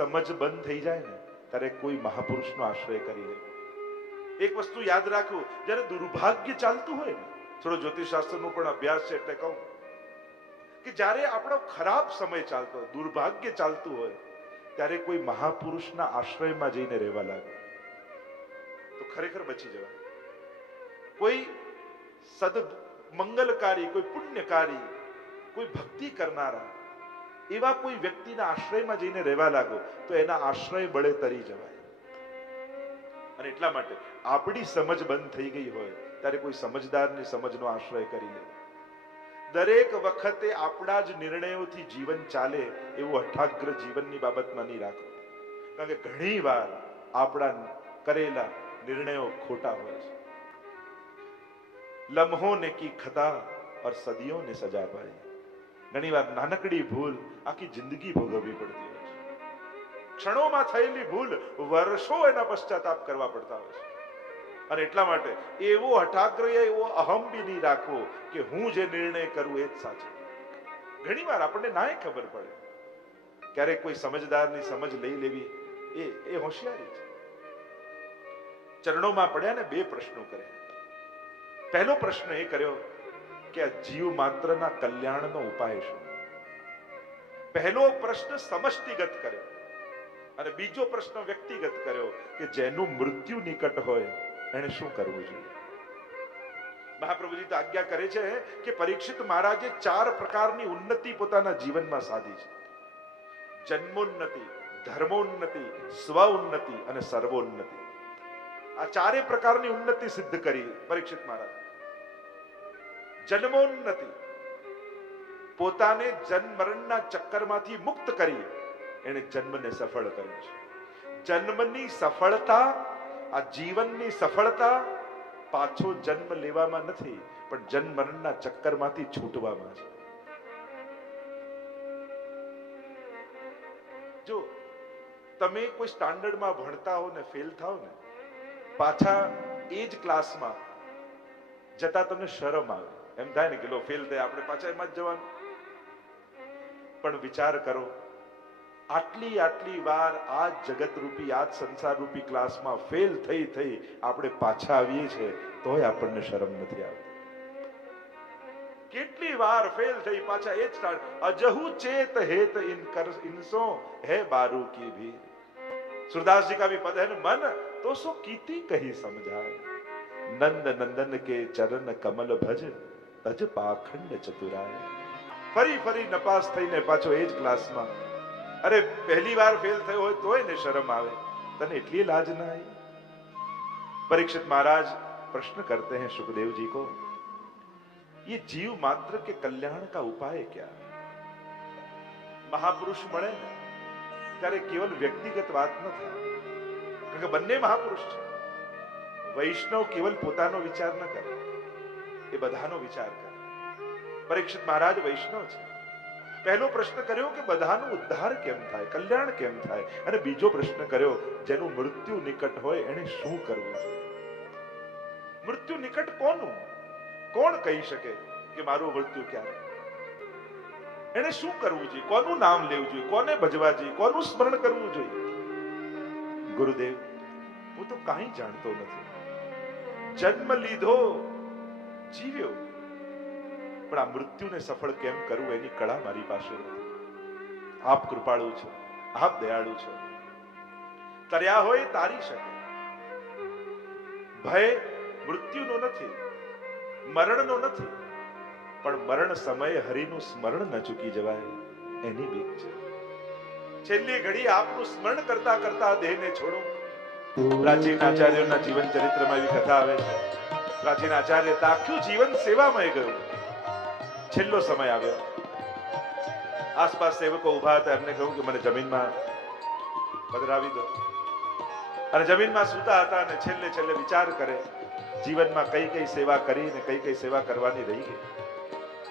સમજ બંધ થઈ જાય ને, ત્યારે કોઈ મહાપુરુષનો આશ્રય કરી લે. એક વસ્તુ યાદ રાખવું જ્યારે દુર્ભાગ્ય ચાલતું હોય ને, થોડો જ્યોતિષશાસ્ત્રનો પણ અભ્યાસ છે એટલે કહું કે જ્યારે આપણો ખરાબ સમય ચાલતો હોય, દુર્ભાગ્ય ચાલતું હોય, ત્યારે કોઈ મહાપુરુષના આશ્રયમાં જઈને રહેવા લાગે. તો ખરેખર બચી જવાય. કોઈ સદ મંગલકારી કોઈ પુણ્યકારી, કોઈ ભક્તિ કરનારા એવા કોઈ વ્યક્તિના આશ્રયમાં જઈને રહેવા લાગો, તો એના આશ્રય બળે તરી જવાય. અને એટલા માટે આપણી સમજ બંધ થઈ ગઈ હોય, ત્યારે કોઈ સમજદારની સમજનો આશ્રય કરી લે. દરેક વખતે આપણા જ નિર્ણયોથી જીવન ચાલે એવું અઠાગ્ર જીવનની બાબતમાં નહીં રાખો. કારણ કે ઘણી વાર આપણા કરેલા નિર્ણયો ખોટા હોય છે. લમ્હોને કી ખતા और સદીઓ ને સજા પાઈ ઘણી વાર નાનકડી ભૂલ આખી જિંદગી ભોગવવી પડતી હોય છે. ક્ષણોમાં થયેલી ભૂલ વર્ષો એના પશ્ચાતાપ કરવા પડતા હોય છે. અને એટલા માટે એવો હઠાગ્રહ, એવો અહમ બી નહીં રાખવો કે હું જે નિર્ણય કરું એ જ સાચો. ઘણી વાર આપણને નાય ખબર પડે. ક્યારેક કોઈ સમજદારની સમજ લઈ લેવી એ એ હોશિયારી છે. ચરણોમાં પડ્યા ને બે પ્રશ્નો કર્યા. પહેલો પ્રશ્ન એ કર્યો કે આ જીવ માત્રના કલ્યાણનો ઉપાય શું પહેલો પ્રશ્ન સમષ્ટિગત કર્યો અને બીજો પ્રશ્ન વ્યક્તિગત કર્યો કે જેનું મૃત્યુ નિકટ હોય એને શું કરવું જોઈએ? મહાપ્રભુજી તો આજ્ઞા કરે છે કે પરીક્ષિત મહારાજે ચાર પ્રકારની ઉન્નતિ પોતાના જીવનમાં સાધી છે. જન્મોન્નતિ, ધર્મોન્નતિ સ્વ ઉન્નતિ અને સર્વોન્નતિ. આ ચારે પ્રકારની ઉન્નતિ સિદ્ધ કરી પરીક્ષિત મહારાજ. જન્મોન્નતિ. પોતાને જન્મરણના ચક્કરમાંથી મુક્ત કરી એને જન્મને સફળ કર્યું છે. જન્મની સફળતા, આ જીવનની સફળતા પાછો જન્મ લેવામાં નથી, પણ જન્મરણના ચક્કરમાંથી છૂટવામાં છે. જો તમે કોઈ સ્ટાન્ડર્ડમાં ભણતા હો ને ફેલ થાવ ને, પાછા એ જ ક્લાસમાં જતા તમને શરમ આવે. એમ થાય ને કિલો ફેલ થાય, આપણે પાછા એમાં જ જવાનું. પણ વિચાર કરો, આટલી આટલી વાર આ જગત રૂપી આ સંસાર રૂપી ક્લાસમાં ફેલ થઈ થઈ આપણે પાછા આવીએ છીએ, તોય આપણને શરમ નથી આવતી. કેટલી વાર ફેલ થઈ, પાછા એ જ અજહુ ચેત હેત ઇનસો હે બારુ કી ભી સુરદાસજી કા ભી પદ હે મન, તો સો કીતી કહી સમજાય. નંદ નંદન કે ચરણ કમલ ભજ. कमल भज તજ પાખંડ ચતુરાય ફરી ફરી નપાસ થઈને પાછો એ જ ક્લાસમાં અરે પહેલી વાર ફેલ થયો હોય તોય ને શરમ આવે તને એટલી લાજ ના आई परीक्षित महाराज प्रश्न करते हैं सुखदेव जी को ये जीव मात्र के कल्याण का उपाय क्या મહાપુરુષ મળે ને ત્યારે કેવલ વ્યક્તિગત વાત ન થાય કારણ કે બંને મહાપુરુષ છે વૈષ્ણવ કેવલ પોતાનો વિચાર ન કરે એ બધાનો વિચાર કરે. પરીક્ષિત મહારાજ વૈષ્ણવ છે. પહેલો પ્રશ્ન કર્યો કે બધાનો ઉદ્ધાર કેમ થાય? કલ્યાણ કેમ થાય? અને બીજો પ્રશ્ન કર્યો, જેનું મૃત્યુ નિકટ હોય એને શું કરવું જોઈએ? મૃત્યુ નિકટ કોનું? કોણ કહી શકે કે મારું મૃત્યુ ક્યારે? એને શું કરવું જોઈએ? કોનું નામ લેવું જોઈએ? કોને ભજવા જોઈએ? કોનું સ્મરણ કરવું જોઈએ? ગુરુદેવ, હું તો કાંઈ જાણતો નથી. જન્મ લીધો જીવ્યો પણ આ મૃત્યુને સફળ કેમ કરવું એની કળા મારી પાસે આપ કૃપાળુ છો, આપ દયાળુ છો. તર્યા હોય તારી શકે. ભય મૃત્યુનો નથી, મરણનો નથી, પણ મરણ સમયે હરિનું સ્મરણ ન ચૂકી જવાય એની બીક છે. છેલ્લી ઘડી આપનું સ્મરણ કરતા કરતા દેહને છોડો. પ્રાચીન આચાર્યોના જીવન ચરિત્રમાં એવી કથા આવે છે. પ્રાચીન આચાર્ય આખું જીવન સેવામાં ગયું. છેલ્લો સમય આવ્યો. આસપાસ સેવકો ઊભા હતા, એમને કહ્યું કે મને જમીનમાં પધરાવી દો. અને જમીનમાં સૂતા હતા અને છેલ્લે છેલ્લે વિચાર કરે, જીવનમાં કઈ કઈ સેવા કરી ને કઈ કઈ સેવા કરવાની રહી ગઈ.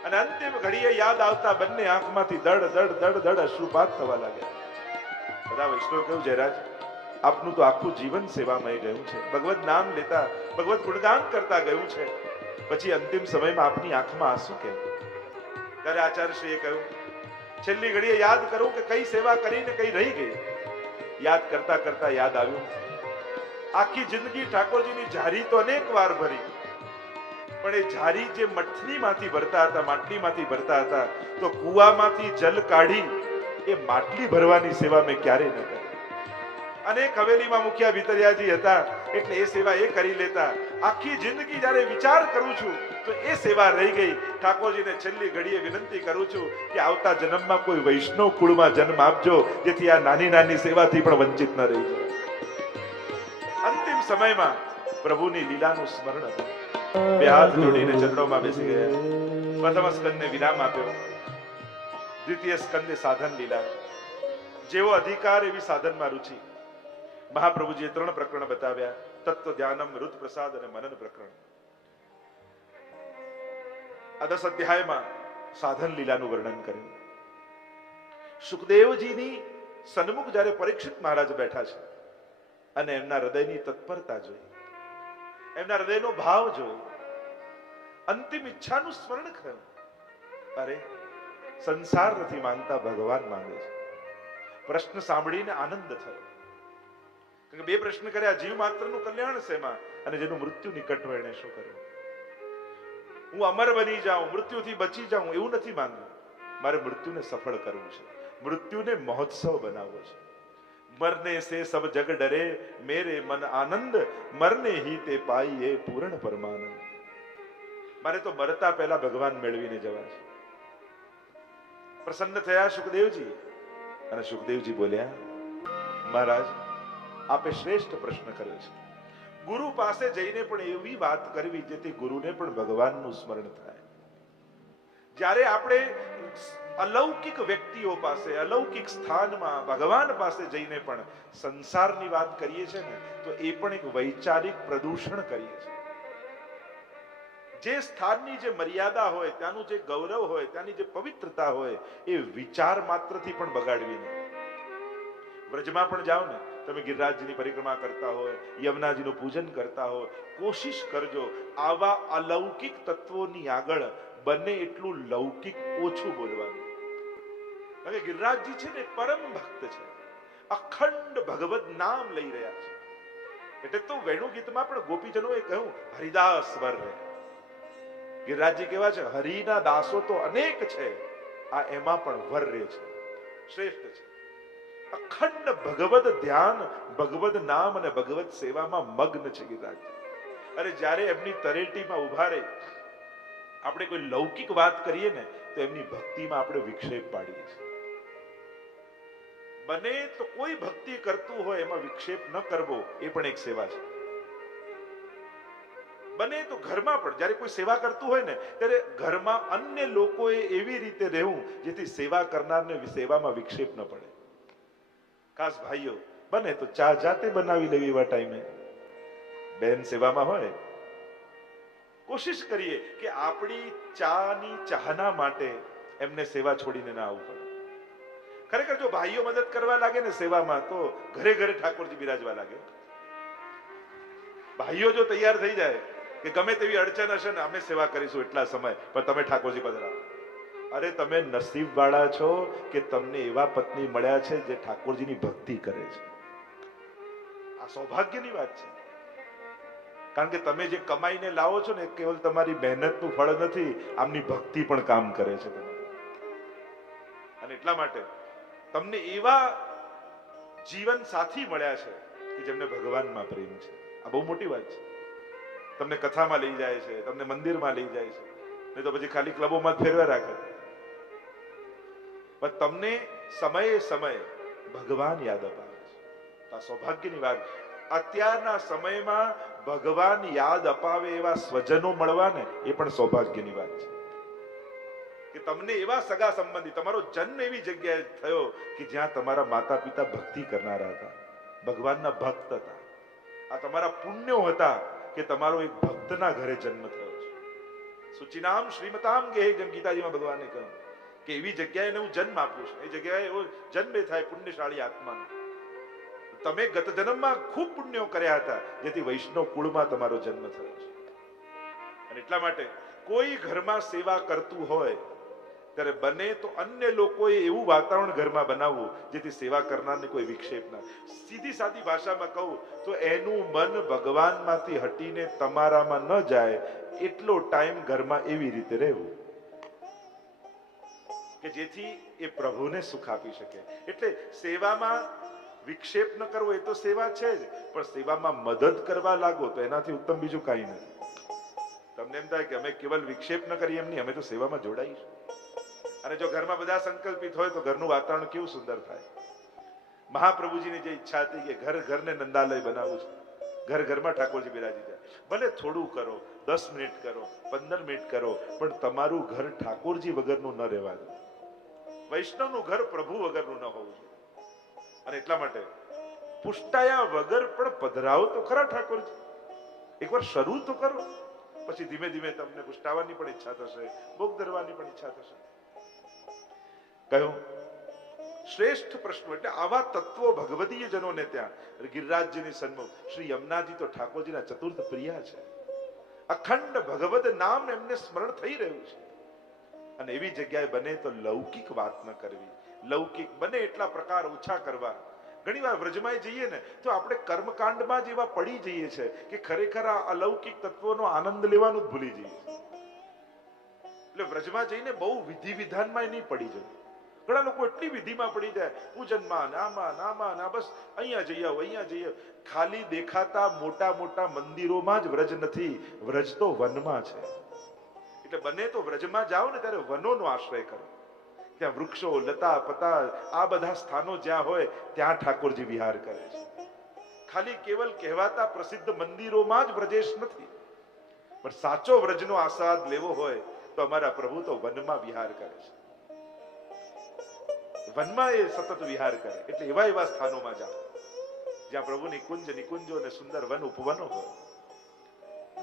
અને અંતિમ ઘડીએ યાદ આવતા બંને આંખમાંથી દડ દડ દડ દડ અશ્રુપાત થવા લાગ્યા. બધા વૈષ્ણવ કહ્યું, જયરાજ, આપનું તો આખું જીવન સેવામય ગયું છે. ભગવત નામ લેતા ભગવત ગુણગાન કરતા ગયું છે. પછી અંતિમ સમયમાં આપની આંખમાં આંસુ કેમ ત્યારે આચાર્યશ્રીએ કહ્યું, છેલ્લી ઘડીએ યાદ કરું કે કઈ સેવા કરીને કઈ રહી ગઈ. યાદ કરતા કરતા યાદ આવ્યું. આખી જિંદગી ઠાકોરજીની જારી તો અનેક વાર ભરી. પણ એ જારી જે મઠલીમાંથી ભરતા હતા, માટલીમાંથી ભરતા હતા, તો કુવામાંથી જલ કાઢી એ માટલી ભરવાની સેવા મેં ક્યારેય ન કરી. અનેક હવેલીમાં મુખ્યા ભીતરિયાજી હતા એટલે એ સેવા એ કરી લેતા. આખી જિંદગી જ્યારે વિચાર કરું છું, તો એ સેવા રહી ગઈ. ઠાકોરજીને છેલ્લી ઘડીએ વિનંતી કરું છું કે આવતા જન્મમાં કોઈ વૈષ્ણવ કુળમાં જન્મ આપજો, જેથી આ નાની નાની સેવાથી પણ વંચિત ન રહી જાય અંતિમ સમયમાં પ્રભુની લીલાનું સ્મરણ હતું બે હાથ જોડીને ચંદ્રોમાં બેસી ગયા. પ્રથમ સ્કંદને વિરામ આપ્યો. દ્વિતીય સ્કંદે સાધન લીલા. જેવો અધિકાર એવી સાધનમાં રુચિ. મહાપ્રભુજીએ ત્રણ પ્રકરણ બતાવ્યા. તત્વ ધ્યાનમ રુદ પ્રસાદ અને મનન પ્રકરણ. આ દસ અધ્યાયમાં સાધન લીલાનું વર્ણન કર્યું. સુખદેવજીની સન્મુખ જ્યારે પરીક્ષિત મહારાજ બેઠા છે અને એમના હૃદયની તત્પરતા જોઈ, એમના હૃદયનો ભાવ જોઈ, અંતિમ ઈચ્છાનું સ્મરણ થયું. અરે સંસાર નથી માંગતા ભગવાન માંગે છે. પ્રશ્ન સાંભળીને આનંદ થયો. કે બે પ્રશ્ન કર્યા, જીવ માત્રનું કલ્યાણ શેમાં અને જેનું મૃત્યુ નિકટ હોય એને શું કર્યું? હું અમર બની જાઉં, મૃત્યુથી બચી જાઉં, એવું નથી માંગ્યું મારે મૃત્યુને સફળ કરવું છે. મૃત્યુને મહોત્સવ બનાવવો છે. મરને સે સબ જગ ડરે, મેરે મન આનંદ, મરને હી તે પાઈ એ પૂર્ણ પરમાનંદ. મારે તો મરતા પહેલા ભગવાન મેળવીને જવા છે. પ્રસન્ન થયા સુખદેવજી. અને સુખદેવજી બોલ્યા, મહારાજ આપે શ્રેષ્ઠ પ્રશ્ન કર્યો છે. ગુરુ પાસે જઈને પણ એવી વાત કરવી જેથી ગુરુને પણ ભગવાનનું સ્મરણ થાય. જ્યારે આપણે અલૌકિક વ્યક્તિઓ પાસે, અલૌકિક સ્થાનમાં ભગવાન પાસે જઈને પણ સંસારની વાત કરીએ છીએ ને, તો એ પણ એક વૈચારિક પ્રદૂષણ કરીએ છીએ. જે સ્થાનની જે મર્યાદા હોય, ત્યાંનું જે ગૌરવ હોય, ત્યાંની જે પવિત્રતા હોય, એ વિચાર માત્રથી પણ બગાડવી નહીં. વ્રજમાં પણ જાઓ ને તમે ગિરિરાજજીની પરિક્રમા કરતા હોય, યમુનાજીનું પૂજન કરતા હોય, કોશિશ કરજો, આવા અલૌકિક તત્વોની આગળ બને એટલું લૌકિક ઓછું બોલવાનું. કારણ કે ગિરિરાજજી છે ને પરમ ભક્ત છે, અખંડ ભગવત નામ લઈ રહ્યા છે. એટલે તો વેણુ ગીતમાં પણ ગોપીજનોએ કહ્યું, હરિદાસ વર. ગિરિરાજજી કેવા છે, હરિના દાસો તો અનેક છે, આ એમાં પણ વર છે, શ્રેષ્ઠ છે. અખંડ ભગવત ધ્યાન ભગવત નામ અને ભગવત સેવામાં મગ્ન છે ગીતાજી. અરે જ્યારે એમની તરેટીમાં ઊભા રહી, આપણે કોઈ લૌકિક વાત કરીએ ને, તો એમની ભક્તિમાં આપણે વિક્ષેપ પાડીએ છીએ. બને તો કોઈ ભક્તિ કરતું હોય એમાં વિક્ષેપ ન કરવો, એ પણ એક સેવા છે. બને તો ઘરમાં પણ, જ્યારે કોઈ સેવા કરતું હોય ને, ત્યારે ઘરમાં અન્ય લોકોએ એવી રીતે રહેવું જેથી સેવા કરનારને સેવામાં વિક્ષેપ ન પડે. ખાસ ભાઈઓ, બને તો ચા જાતે બનાવી લેવી એવા ટાઈમે બેન સેવામાં હોય. કોશિશ કરીએ કે આપણી ચાની ચાહના માટે એમને સેવા છોડીને ના આવવું પડે. ખરેખર જો ભાઈઓ મદદ કરવા લાગે ને સેવામાં, તો ઘરે ઘરે ઠાકોરજી બિરાજવા લાગે. ભાઈઓ જો તૈયાર થઈ જાય કે ગમે તેવી અડચણ હશે ને અમે સેવા કરીશું એટલા સમય, પણ તમે ઠાકોરજી પધરાવો. અરે તમે નસીબ વાળા છો કે તમને એવા પત્ની મળ્યા છે જે ઠાકોરજીની ભક્તિ કરે છે. આ સૌભાગ્યની વાત છે. કારણ કે તમે જે કમાઈને લાવો છો ને કેવલ તમારી મહેનતનું ફળ નથી, આમની ભક્તિ પણ કામ કરે છે અને એટલા માટે તમને એવા જીવન સાથી મળ્યા છે કે જેમને ભગવાનમાં પ્રેમ છે. આ બહુ મોટી વાત છે. તમને કથામાં લઈ જાય છે, તમને મંદિરમાં લઈ જાય છે. નહીં તો પછી ખાલી ક્લબોમાં જ ફેરવા રાખે. પણ તમને સમયે સમયે ભગવાન યાદ અપાવે છે. આ સૌભાગ્યની વાત. અત્યારના સમયમાં ભગવાન યાદ અપાવે એવા સ્વજનો મળવા ને એ પણ સૌભાગ્યની વાત છે. કે તમને એવા સગા સંબંધી, તમારો જન્મ એવી જગ્યાએ થયો કે જ્યાં તમારા માતા પિતા ભક્તિ કરનારા હતા, ભગવાનના ભક્ત હતા. આ તમારા પુણ્યો હતા કે તમારો એક ભક્તના ઘરે જન્મ થયો છે. સુચિનામ શ્રીમતામ કે જેમ ગીતાજીમાં ભગવાને કહ્યું. કે એવી જગ્યાએ હું જન્મ આપ્યો છે. એ જગ્યાએ એવો જન્મે થાય પુણ્યશાળી આત્માનો. તમે ગત જન્મમાં ખૂબ પુણ્યો કર્યા હતા, જેથી વૈષ્ણવ કુળમાં તમારો જન્મ થયો છે. અને એટલા માટે કોઈ ઘરમાં સેવા કરતું હોય, ત્યારે બને તો અન્ય લોકોએ એવું વાતાવરણ ઘરમાં બનાવવું, જેથી સેવા કરનારને કોઈ વિક્ષેપ ના સીધી સાદી ભાષામાં કહું, તો એનું મન ભગવાનમાંથી હટીને તમારામાં ન જાય, એટલો ટાઈમ ઘરમાં એવી રીતે રહેવું. કે જેથી એ પ્રભુને સુખ આપી શકે. એટલે સેવામાં વિક્ષેપ ન કરવો, એ તો સેવા છે જ. પણ સેવામાં મદદ કરવા લાગો તો એનાથી ઉત્તમ બીજું કાંઈ નથી. તમને એમ થાય કે અમે કેવલ વિક્ષેપ ન કરીએ એમ નહીં અમે તો સેવામાં જોડાઈશું અને જો ઘરમાં બધા સંકલ્પિત હોય તો ઘરનું વાતાવરણ કેવું સુંદર થાય. મહાપ્રભુજીની જે ઈચ્છા હતી કે ઘર ઘરને નંદાલય બનાવવું છે. ઘર ઘરમાં ઠાકોરજી બિરાજી જાય. ભલે થોડું કરો, દસ મિનિટ કરો, પંદર મિનિટ કરો, પણ તમારું ઘર ઠાકોરજી વગરનું ન રહેવા દો. વૈષ્ણવનું ઘર પ્રભુ વગરનું ન હોવું જોઈએ. અને એટલા માટે પુષ્ટાયા વગર પણ પધરાવો તો ખરા ઠાકોરજી. એકવાર શરૂ તો કરો. પછી ધીમે ધીમે તમને પુષ્ટાવાની પણ ઈચ્છા થશે, ભોગ ધરવાની પણ ઈચ્છા થશે. કહ્યું, શ્રેષ્ઠ પ્રશ્નો એટલે આવા તત્વો ભગવદીય જનોને ત્યાં ગિરિરાજજીની સન્મુખ, શ્રી યમુનાજી તો ઠાકોરજીના ચતુર્થ પ્રિયા છે. અખંડ ભગવદ નામ એમને સ્મરણ થઈ રહ્યું છે. અને એવી જગ્યાએ બને તો લૌકિક વાત ન કરવી. લૌકિક બને એટલા પ્રકાર ઓછા કરવા. ઘણી વાર વ્રજમાં જઈએ ને, તો આપણે કર્મકાંડમાં જ એવા પડી જઈએ છે કે ખરેખર આ અલૌકિક તત્વોનો આનંદ લેવાનું જ ભૂલી જઈએ એટલે વ્રજમાં જઈને બહુ વિધિ વિધાનમાં નહીં પડી જવું ઘણા લોકો એટલી વિધિમાં પડી જાય પૂજનમાં નામાં નામાં ના, બસ અહીંયા જઈ આવો, અહીંયા જઈ આવો. ખાલી દેખાતા મોટા મોટા મંદિરોમાં જ વ્રજ નથી, વ્રજ તો વનમાં છે. એટલે બને તો વ્રજમાં જાઓ ને ત્યારે વનોનો આશ્રય કરો. ત્યાં વૃક્ષો, લતા, પતા, આ બધા સ્થાનો જ્યાં હોય ત્યાં ઠાકોરજી વિહાર કરે છે. ખાલી કેવલ કહેવાતા પ્રસિદ્ધ મંદિરોમાં જ વ્રજેશ નથી. પણ સાચો વ્રજનો આસ્વાદ લેવો હોય તો અમારા પ્રભુ તો વનમાં વિહાર કરે છે. વનમાં એ સતત વિહાર કરે. એટલે એવા એવા સ્થાનોમાં જાઓ. જ્યાં પ્રભુની કુંજ, નિકુંજો અને સુંદર વન ઉપવનો હોય.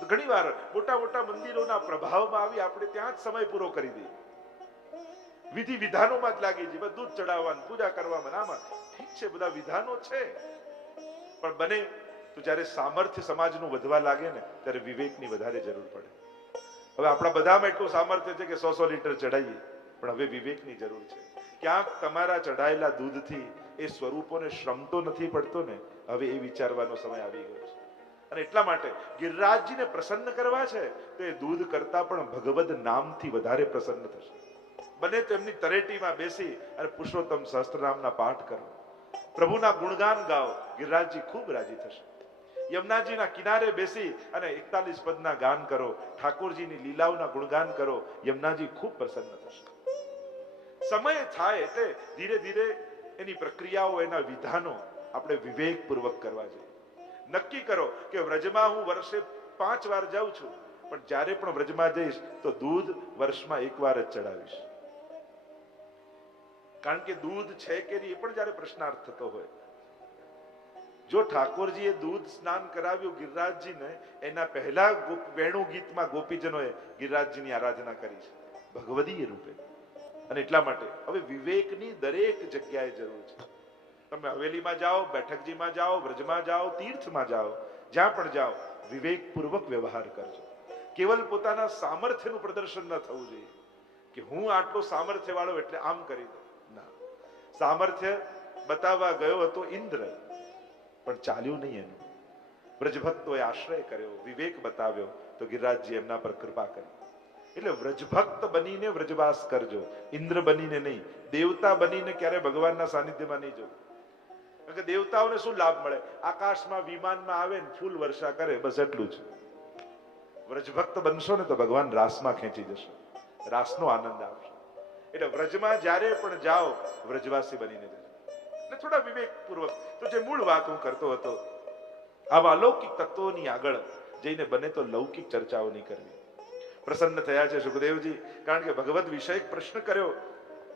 ઘણી વાર મોટા મોટા મંદિરોના પ્રભાવમાં આવી આપણે ત્યાં જ સમય પૂરો કરી દઈએ. વિધિ વિધાનોમાં જ લાગી જઈએ. દૂધ ચડાવવાનું, પૂજા કરવામાં આમાં. ઠીક છે, બધા વિધાનો છે. પણ બને તો જ્યારે સામર્થ્ય સમાજનું વધવા લાગે ને, ત્યારે વિવેકની વધારે જરૂર પડે. હવે આપણા બધામાં એટલું સામર્થ્ય છે કે સો સો લીટર ચડાવીએ પણ હવે વિવેકની જરૂર છે. ક્યાંક તમારા ચડાયેલા દૂધથી એ સ્વરૂપોને શ્રમતો નથી પડતો ને, હવે એ વિચારવાનો સમય આવી ગયો. અને એટલા માટે ગિરિરાજજીને પ્રસન્ન કરવા છે, તો એ દૂધ કરતા પણ ભગવદ નામથી વધારે પ્રસન્ન થશે. બને તો એમની તરેટીમાં બેસી અને પુરુષોત્તમ સહસ્ત્રનામના પાઠ કરો. પ્રભુના ગુણગાન ગાઓ, ગિરિરાજજી ખૂબ રાજી થશે. યમુનાજીના કિનારે બેસી અને એકતાલીસ પદના ગાન કરો, ઠાકોરજીની લીલાઓના ગુણગાન કરો, યમુનાજી ખૂબ પ્રસન્ન થશે. સમય થાય એટલે ધીરે ધીરે એની પ્રક્રિયાઓ, એના વિધાનો આપણે વિવેકપૂર્વક કરવા જોઈએ. નક્કી કરો કે વ્રજમાં હું વર્ષે પાંચ વાર જાઉં છું. પણ જ્યારે પણ વ્રજમાં જઈશ, તો દૂધ વર્ષમાં એક વાર જ ચડાવીશ. કારણ કે દૂધ છે કે નહીં એ પણ જ્યારે પ્રશ્નાર્થ થતો હોય. જો ઠાકોરજીએ દૂધ સ્નાન કરાવ્યું ગિરિરાજજીને, એના પહેલા વેણુ ગીતમાં ગોપીજનોએ ગિરિરાજજીની આરાધના કરી છે. ભગવદીય રૂપે. અને એટલા માટે હવે વિવેકની દરેક જગ્યાએ જરૂર છે. તમે હવેલીમાં જાઓ, બેઠકજીમાં જાઓ વ્રજમાં જાઓ, તીર્થમાં જાઓ, જ્યાં પણ જાઓ, વિવેકપૂર્વક વ્યવહાર કરજો. કેવલ પોતાના સામર્થ્યનું પ્રદર્શન ન થવું જોઈએ. કે હું આટલો સામર્થ્ય વાળો એટલે આમ કરી દઉં. ના. સામર્થ્ય બતાવવા ગયો હતો ઇન્દ્ર, પણ ચાલ્યું નહીં એનું. વ્રજભક્તોએ આશ્રય કર્યો, વિવેક બતાવ્યો, તો ગિરિરાજજી એમના પર કૃપા કરી. એટલે વ્રજભક્ત બનીને વ્રજવાસ કરજો. ઇન્દ્ર બનીને નહીં, દેવતા બનીને ક્યારે ભગવાનના સાનિધ્યમાં નહીં જવું. કે દેવતાઓને શું લાભ મળે? આકાશમાં, વિમાનમાં આવે ને ફૂલ વર્ષા કરે, બસ એટલું જ. વ્રજભક્ત બનશો ને તો ભગવાન રાસમાં ખેંચી જશો. રાસનો આનંદ આવશે. એટલે વ્રજમાં જ્યારે પણ જાઓ, વ્રજવાસી બનીને જજો એટલે થોડા વિવેકપૂર્વક, તો જે મૂળ વાત હું કરતો હતો, આવા અલૌકિક તત્વોની આગળ જઈને બને તો લૌકિક ચર્ચાઓ નહીં કરવી. પ્રસન્ન થયા છે સુખદેવજી, કારણ કે ભગવત વિષયક પ્રશ્ન કર્યો.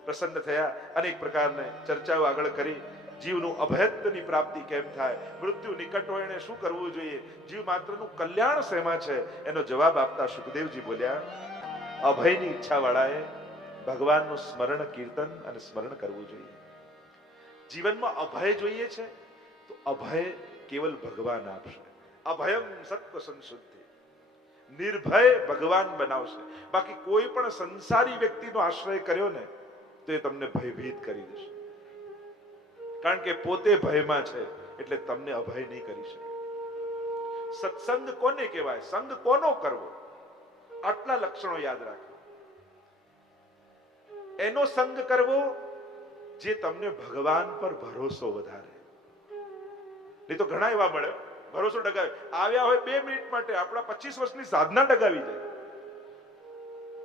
પ્રસન્ન થયા, અનેક પ્રકારની ચર્ચાઓ આગળ કરી. જીવનું અભયત્વની પ્રાપ્તિ કેમ થાય? મૃત્યુ નિકટ હોય એને શું કરવું જોઈએ? જીવ માત્રનું કલ્યાણ શેમાં છે? એનો જવાબ આપતા સુખદેવજી બોલ્યા, અભયની ઈચ્છા વાળાએ ભગવાનનું સ્મરણ, કીર્તન અને સ્મરણ કરવું જોઈએ. જીવનમાં અભય જોઈએ છે, તો અભય કેવલ ભગવાન આપશે. અભયમ સત્વ સંશુદ્ધિ. નિર્ભય ભગવાન બનાવશે. બાકી કોઈ પણ સંસારી વ્યક્તિનો આશ્રય કર્યો ને, તો એ તમને ભયભીત કરી દેશે. કારણ કે પોતે ભયમાં છે, એટલે તમને અભય નહીં કરી શકે. સત્સંગ કોને કહેવાય? સંગ કોનો કરવો? આટલા લક્ષણો યાદ રાખો એનો સંગ કરવો જે તમને ભગવાન પર ભરોસો વધારે. નહીં તો ઘણા એવા મળે. ભરોસો ડગાવે. આવ્યા હોય બે મિનિટ માટે, આપણા પચીસ વર્ષની સાધના ડગાવી જાય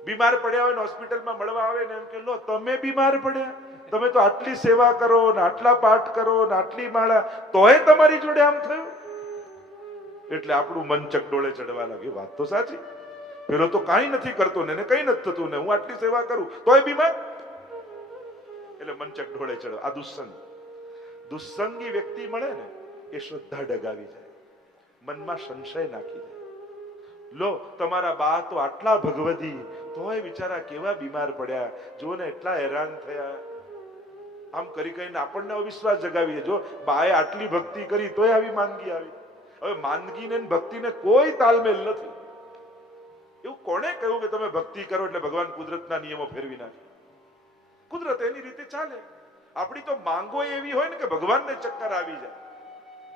બીમાર પડ્યા હોય ને હોસ્પિટલમાં મળવા આવે ને એમ કે, લો, તમે બીમાર પડ્યા. તમે તો આટલી સેવા કરો ને આટલા પાઠ કરો ને આટલી માળા, તોય તમારી જોડે આમ થયું? એટલે આપણું મન ચકડોળે ચડવા લાગ્યું. વાત તો સાચી. પેલો તો કાંઈ નથી કરતો ને કઈ નથી થતું ને હું આટલી સેવા કરું, તોય બીમાર? એટલે મન ચકડોળે ચડવા. આ દુસંગ દુસંગી વ્યક્તિ મળે ને, એ શ્રદ્ધા ડગાવી જાય. મનમાં સંશય નાખી જાય. લો, તમારા બા તો આટલા ભગવતી, તોય બિચારા કેવા બીમાર પડ્યા? જો ને એટલા હેરાન થયા. આમ કરી કરીને આપણને અવિશ્વાસ જગાવી દે. જો બાએ આટલી ભક્તિ કરી, તોય આવી માંદગી આવી. હવે માંદગીને ભક્તિને કોઈ તાલમેલ નથી. એવું કોણે કહ્યું કે તમે ભક્તિ કરો એટલે ભગવાન કુદરતના નિયમો ફેરવી નાખે? કુદરત એની રીતે ચાલે. આપણી તો માંગો એવી હોય ને કે ભગવાનને ચક્કર આવી જાય.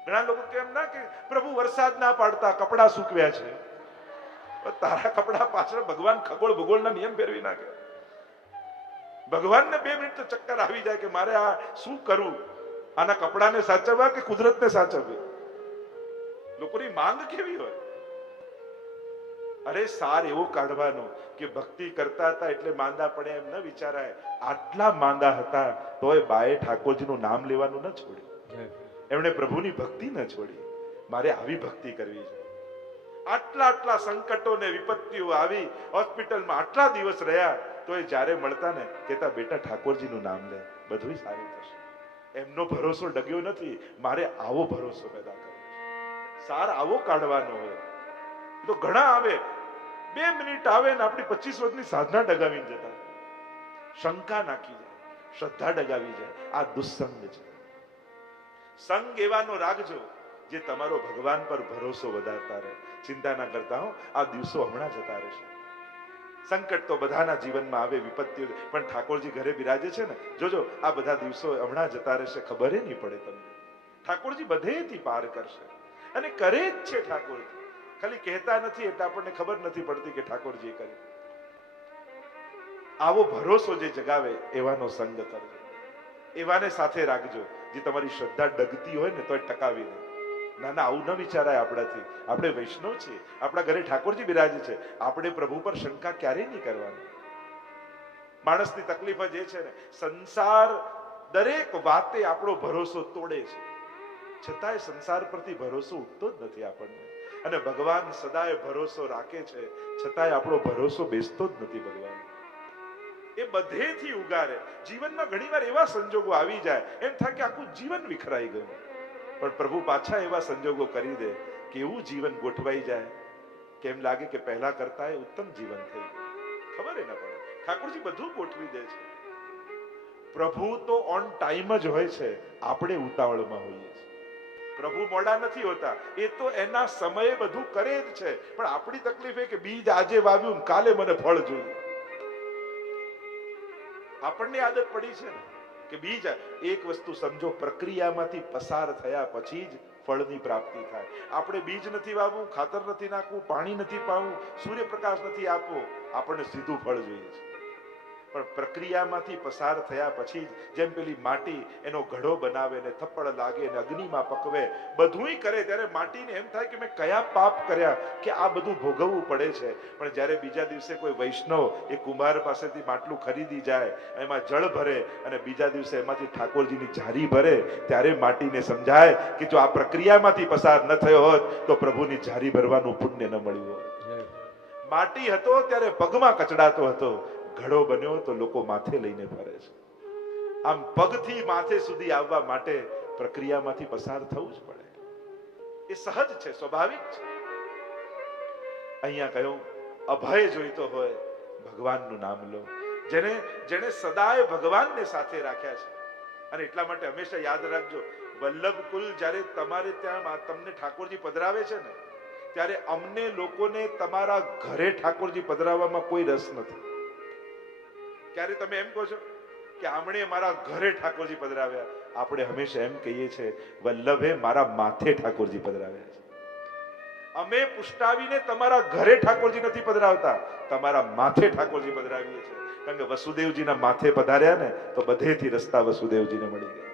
ઘણા લોકો કેમ ના કે પ્રભુ વરસાદ ના પાડતા કપડા સૂકવ્યા છે. તારા કપડા પાછળ ભગવાન ખગોળ ભૂગોળના નિયમ ફેરવી નાખે. ભગવાનને બે મિનિટ તો ચક્કર આવી જાય કે મારે આ શું કરવું આના કપડાને સાચવવા કે કુદરતને સાચવવી? લોકોની માંગ કેવી હોય? અરે સાર એવો કાઢવાનો કે ભક્તિ કરતા હતા એટલે માંદા પડે એમ ન વિચારાય. આટલા માંદા હતા તોય બાએ ઠાકોરજીનું નામ લેવાનું ન છોડ્યું. એમણે પ્રભુની ભક્તિ ન છોડી. મારે આવી ભક્તિ કરવી છે. આટલા આટલા સંકટો ને વિપત્તિઓ આવી હોસ્પિટલમાં આટલા દિવસ રહ્યા તો એ જ્યારે મળતા ને કહેતા, બેટા, ઠાકોરજીનું નામ લે. બધું સારું થશે. એમનો ભરોસો ડગ્યો નથી. મારે આવો ભરોસો પેદા કરવો સાર આવો કાઢવાનો હોય. તો ઘણા આવે. બે મિનિટ આવે ને આપણી પચીસ વર્ષની સાધના ડગાવીને જતા. શંકા નાખી જાય. શ્રદ્ધા ડગાવી જાય. આ દુસ્સંગ છે. સંગ એવાનો રાખજો જે તમારો ભગવાન પર ભરોસો વધારતા રહે. ચિંતા ના કરતા હો. આ દિવસો હમણાં જતા રહેશે. સંકટ તો બધાના જીવનમાં આવે, વિપત્તિઓ પણ ઠાકોરજી ઘરે બિરાજે છે ને? જોજો, આ બધા દિવસો હમણાં જતા રહેશે, ખબર નહીં પડે તમને. ઠાકોરજી બધેથી પાર કરશે. અને કરે જ છે ઠાકોરજી. ખાલી કહેતા નથી, એટલે આપણને ખબર નથી પડતી કે ઠાકોરજી કરે આવો ભરોસો જે જગાવે, એવાનો સંગ કરજો. એવાને સાથે રાખજો. જે તમારી શ્રદ્ધા ડગતી હોય ને તો ટકાવી દે ના ના, આવું ન વિચારાય આપણાથી. આપણે વૈષ્ણવ છીએ. આપણા ઘરે ઠાકોરજી બિરાજે છે. આપણે પ્રભુ પર શંકા ક્યારેય નહીં કરવાની. માણસની તકલીફ જ એ છે ને, સંસાર દરેક વાતે આપણો ભરોસો તોડે છે. છતાંય સંસાર પરથી ભરોસો ઉઠતો જ નથી આપણને. અને ભગવાન સદાય ભરોસો રાખે છે, છતાંય આપણો ભરોસો બેસતો જ નથી ભગવાન. એ બધેથી ઉગારે. જીવનમાં ઘણીવાર એવા સંજોગો આવી જાય, એમ થાય કે આખું જીવન વિખરાઈ ગયું. પણ પ્રભુ પાછા એવા સંજોગો કરી દે કે એવું જીવન ગોઠવાઈ જાય કે લાગે કે પહેલા કરતા એ ઉત્તમ જીવન થઈ ખબર એના પડે ઠાકોરજી બધું ગોઠવી દે છે. પ્રભુ તો ઓન ટાઈમ જ હોય છે. આપણે ઉતાવળમાં હોઈએ છીએ. પ્રભુ મોડા નથી હોતા. એ તો એના સમયે બધું કરે જ છે. પણ આપણી તકલીફ એ કે બીજ આજે વાવ્યું કાલે મને ફળ જોયું. આપણને આદત પડી છે ને. કે બીજ એક વસ્તુ સમજો, પ્રક્રિયામાંથી પસાર થયા પછી જ ફળની પ્રાપ્તિ થાય. આપણે બીજ નથી વાવવું, ખાતર નથી નાખવું, પાણી નથી પાવું, સૂર્યપ્રકાશ નથી આપવો, આપણને સીધું ફળ જોઈએ છે. પણ પ્રક્રિયામાંથી પસાર થયા પછી જેમ પેલી માટી એનો ઘડો બનાવે ને થપ્પડ લાગે ને અગ્નિમાં પકવે બધુંય કરે ત્યારે માટીને એમ થાય કે મેં કયા પાપ કર્યા કે આ બધું ભોગવવું પડે છે. પણ જ્યારે બીજા દિવસે કોઈ વૈષ્ણવ એ કુંભાર પાસેથી માટલું ખરીદી જાય એમાં જળ ભરે અને બીજા દિવસે એમાંથી ઠાકોરજીની જારી ભરે ત્યારે માટીને સમજાય કે જો આ પ્રક્રિયામાંથી પસાર ન થયો હોત તો પ્રભુની જારી ભરવાનું પુણ્ય ન મળ્યું હોત. માટી હતો ત્યારે પગમાં કચડાતો હતો ઘડો બન્યો તો લોકો માથે લઈને ફરે છે. આમ પગથી માથે સુધી આવવા માટે પ્રક્રિયામાંથી પસાર થવું જ પડે. એ સહજ છે, સ્વાભાવિક છે. અહીંયા કહ્યું અભય જોઈતો હોય, ભગવાનનું નામ લો. જેને જેને સદાય ભગવાનને સાથે રાખ્યા છે. અને એટલા માટે હંમેશા યાદ રાખજો વલ્લભ કુલ જ્યારે તમારે ત્યાં તમને ઠાકોરજી પધરાવે છે ને, ત્યારે અમને લોકોને તમારા ઘરે ઠાકોરજી પધરાવવામાં કોઈ રસ નથી. ક્યારે તમે એમ કહો છો કે આમણે મારા ઘરે ઠાકોરજી પધરાવ્યા? આપણે હંમેશા એમ કહીએ છીએ, વલ્લભે મારા માથે ઠાકોરજી પધરાવ્યા છે. અમે પુષ્ટાવીને તમારા ઘરે ઠાકોરજી નથી પધરાવતા, તમારા માથે ઠાકોરજી પધરાવીએ છીએ. કારણ કે વસુદેવજીના માથે પધાર્યા ને, તો બધેથી રસ્તા વસુદેવજીને મળી ગયા.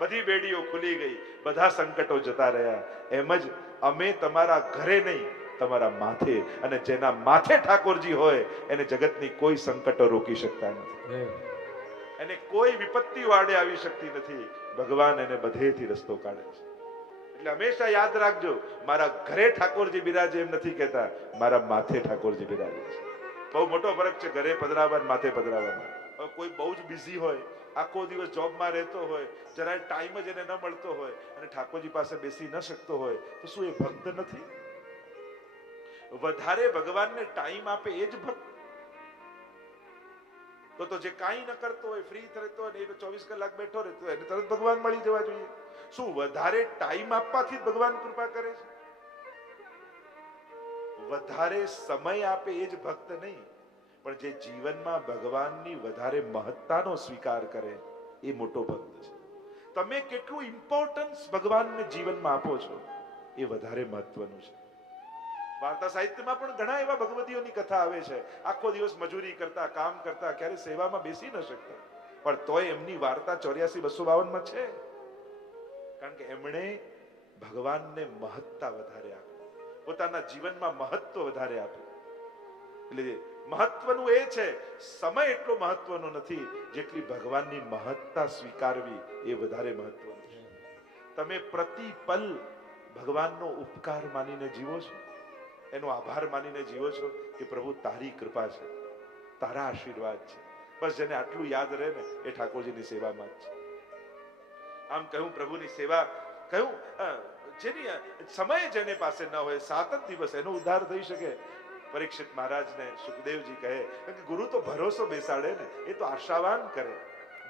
બધી બેડીઓ ખુલી ગઈ, બધા સંકટો જતા રહ્યા. એમ જ અમે તમારા ઘરે નહીં તમારા માથે અને જેના માથે ઠાકોરજી હોય એને જગતની કોઈ સંકટો રોકી શકતા નથી. એને કોઈ વિપત્તિ વાડે આવી શકતી નથી. ભગવાન એને બધેથી રસ્તો કાઢે છે. એટલે હંમેશા યાદ રાખજો મારા ઘરે ઠાકોરજી બિરાજે એમ નથી કહેતા મારા માથે ઠાકોરજી બિરાજે છે. બહુ મોટો ફરક છે ઘરે પધરાવવા માથે પધરાવવામાં કોઈ બહુ જ બિઝી હોય આખો દિવસ જોબમાં રહેતો હોય જરાય ટાઈમ જ એને ન મળતો હોય અને ઠાકોરજી પાસે બેસી ન શકતો હોય તો શું એ ભક્ત નથી? વધારે ભગવાનને ટાઈમ આપે એ જ ભક્ત. તો તો જે કાંઈ ન કરતો હોય ફ્રી થતો હોય ને ચોવીસ કલાક બેઠો રહેતો હોય, એને તરત ભગવાન મળી જવા જોઈએ. શું વધારે ટાઈમ આપવાથી ભગવાન કૃપા કરે છે? વધારે સમય આપે એ જ ભક્ત નહીં, પણ જે જીવનમાં ભગવાનની વધારે મહત્તાનો સ્વીકાર કરે એ મોટો ભક્ત છે. તમે કેટલું ઇમ્પોર્ટન્સ ભગવાનને જીવનમાં આપો છો એ વધારે મહત્વનું છે. વાર્તા સાહિત્યમાં પણ ઘણા એવા ભગવતીઓની કથા આવે છે. આખો દિવસ મજૂરી કરતા, કામ કરતા, ક્યારે સેવામાં બેસી ન શકતા. પણ તોય એમની વાર્તા ચોર્યાસી બસો બાવનમાં છે. કારણ કે એમણે ભગવાનને મહત્તા વધારે આપી. પોતાના જીવનમાં મહત્વ વધારે આપ્યું. એટલે મહત્વનું એ છે, સમય એટલો મહત્વનો નથી જેટલી ભગવાનની મહત્તા સ્વીકારવી એ વધારે મહત્વનું છે. તમે પ્રતિ પલ ભગવાનનો ઉપકાર માનીને જીવો છો? એનો આભાર માનીને જીવો છો કે પ્રભુ, તારી કૃપા છે. તારા આશીર્વાદ છે. બસ જેને આટલું યાદ રહે ને, એ ઠાકોરજીની સેવામાં જ છે. આમ કહ્યું પ્રભુની સેવા કહ્યું જેની સમય જેને પાસે ન હોય, સાત જ દિવસ એનો ઉદ્ધાર થઈ શકે. પરીક્ષિત મહારાજને સુખદેવજી કહે, કે ગુરુ તો ભરોસો બેસાડે ને, એ તો આશાવાન કરે.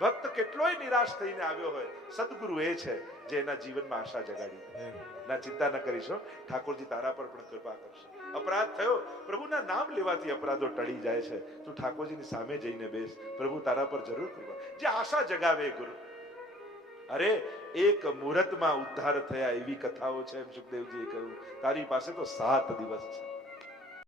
ભક્ત કેટલોય નિરાશ થઈને આવ્યો હોય સદગુરુ એ છે જે એના જીવનમાં આશા જગાડી ના ચિંતા ન કરીશો ઠાકોરજી તારા પર પણ કૃપા કરશે. અપરાધ થયો. પ્રભુના નામ લેવાથી અપરાધો ટળી જાય છે. તું ઠાકોરજીની સામે જઈને બેસ. પ્રભુ તારા પર જરૂર કૃપા. જે આશા જગાવે ગુરુ. અરે એક મુહૂર્તમાં ઉદ્ધાર થયા એવી કથાઓ છે એમ સુખદેવજીએ કહ્યું. તારી પાસે તો સાત દિવસ છે.